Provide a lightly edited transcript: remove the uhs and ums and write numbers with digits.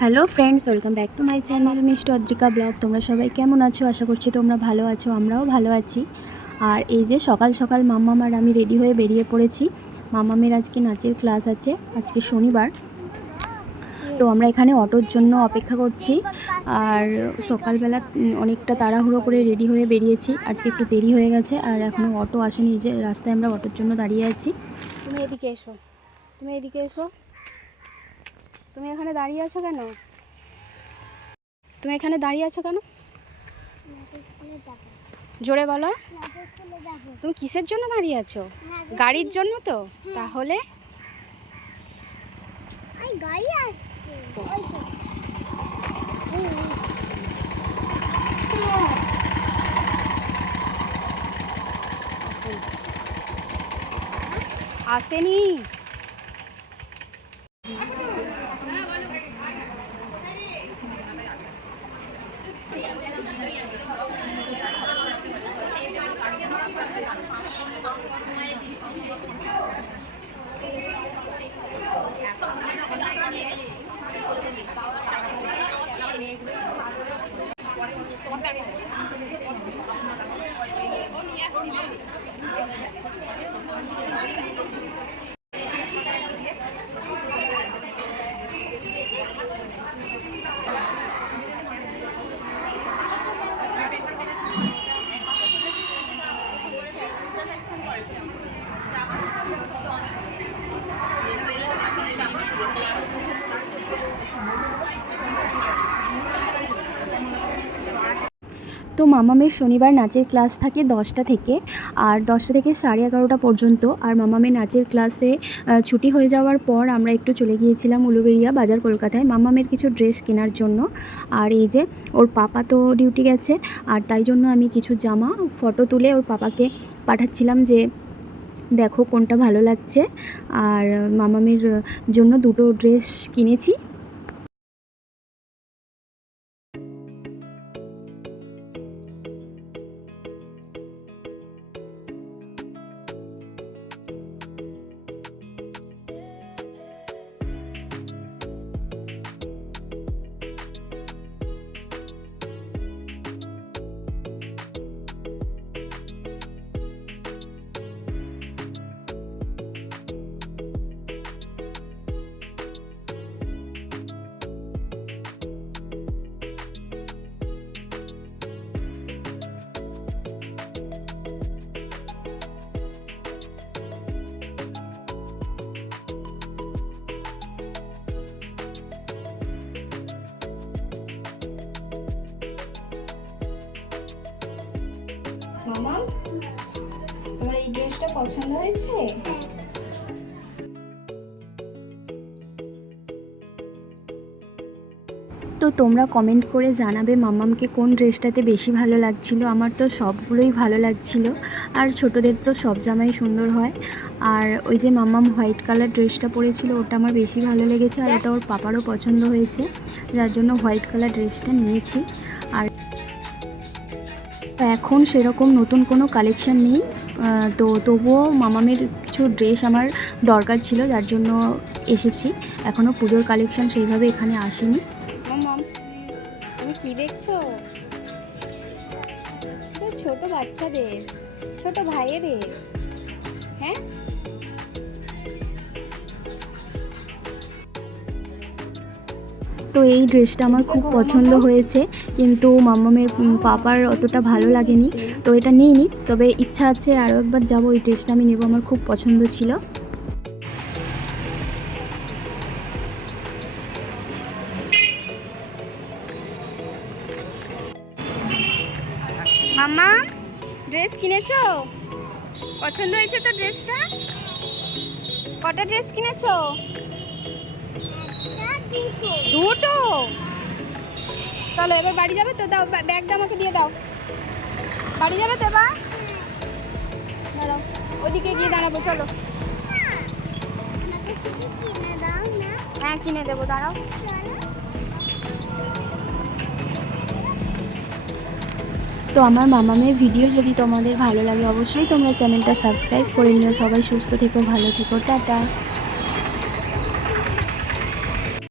Hello friends, welcome back to my channel মিষ্টি Adrika blog. তোমরা সবাই কেমন আছো? আশা করছি তোমরা ভালো আছো, আমরাও ভালো আছি। আর এই যে সকাল সকাল মাম্মাম আর আমি রেডি হয়ে বেরিয়ে পড়েছি। মাম্মামের আজকে নাচের ক্লাস আছে, আজকে শনিবার। তো আমরা এখানে অটোর জন্য অপেক্ষা করছি। আর সকালবেলা অনেকটা তাড়াহুড়ো করে রেডি হয়ে বেরিয়েছি, আজকে একটু দেরি হয়ে গেছে। আর এখনও অটো আসেনি, যে রাস্তায় আমরা অটোর জন্য দাঁড়িয়ে আছি। তুমি এদিকে এসো, তুমি এদিকে এসো। তুমি এখানে দাঁড়িয়ে আছো কেন? তুমি এখানে দাঁড়িয়ে আছো কেন? জোরে বলো। তুমি কিসের জন্য দাঁড়িয়ে আছো? গাড়ির জন্য তো? তাহলে গাড়ি আসছে। আসেনি। তো মামামের শনিবার নাচের ক্লাস থাকে 10টা থেকে, আর 10টা থেকে 11:30 পর্যন্ত। আর মামামের নাচের ক্লাসে ছুটি হয়ে যাওয়ার পর আমরা একটু চলে গিয়েছিলাম উলুবেড়িয়া বাজার, কলকাতায়, মামামের কিছু ড্রেস কেনার জন্য। আর এই যে ওর পাপা তো ডিউটি গেছে, আর তাই জন্য আমি কিছু জামা ফটো তুলে ওর পাপাকে পাঠাচ্ছিলাম যে দেখো কোনটা ভালো লাগছে। আর মামামের জন্য দুটো ড্রেস কিনেছি। মামা, তোমার এই ড্রেসটা পছন্দ হয়েছে? তো তোমরা কমেন্ট করে জানাবে মাম্মামকে কোন ড্রেসটাতে বেশি ভালো লাগছিল। আমার তো সবগুলোই ভালো লাগছিল, আর ছোটদের তো সব জামাই সুন্দর হয়। আর ওই যে মাম্মাম হোয়াইট কালার ড্রেসটা পরেছিল, ওটা আমার বেশি ভালো লেগেছে, আর ওটা ওর পাপারও পছন্দ হয়েছে, যার জন্য হোয়াইট কালার ড্রেসটা নিয়েছি। আর এখন সেরকম নতুন কোনো কালেকশান নেই, তো তবুও মামামের কিছু ড্রেস আমার দরকার ছিল, যার জন্য এসেছি। এখনও পুজোর কালেকশান সেইভাবে এখানে আসেনি। মামাম, তুমি কি দেখছো? ছোট বাচ্চাদের, ছোট ভাইয়েদের। হ্যাঁ, তো এই ড্রেসটা আমার খুব পছন্দ হয়েছে, কিন্তু মাম্মামের পাপার অতটা ভালো লাগেনি, তো এটা নিইনি। তবে ইচ্ছা আছে আরও একবার যাবো, এই ড্রেসটা আমি নেবো, আমার খুব পছন্দ ছিল। মাম্মা, ড্রেস কিনেছো? পছন্দ হয়েছে তো ড্রেসটা? কটা ড্রেস কিনেছো? দুটো। চলো এবার বাড়ি যাবে তো? দাও ব্যাগটা আমাকে দিয়ে দাও। বাড়ি যাবে তো এবার? দাঁড়াও, ওদিকে গিয়ে দাঁড়াবো, চলো। হ্যাঁ, কিনে দেবো, দাঁড়াও। তো আমার মামামের ভিডিও যদি তোমাদের ভালো লাগে, অবশ্যই তোমরা চ্যানেলটা সাবস্ক্রাইব করে নিও। সবাই সুস্থ থেকো, ভালো থেকো, টাটা।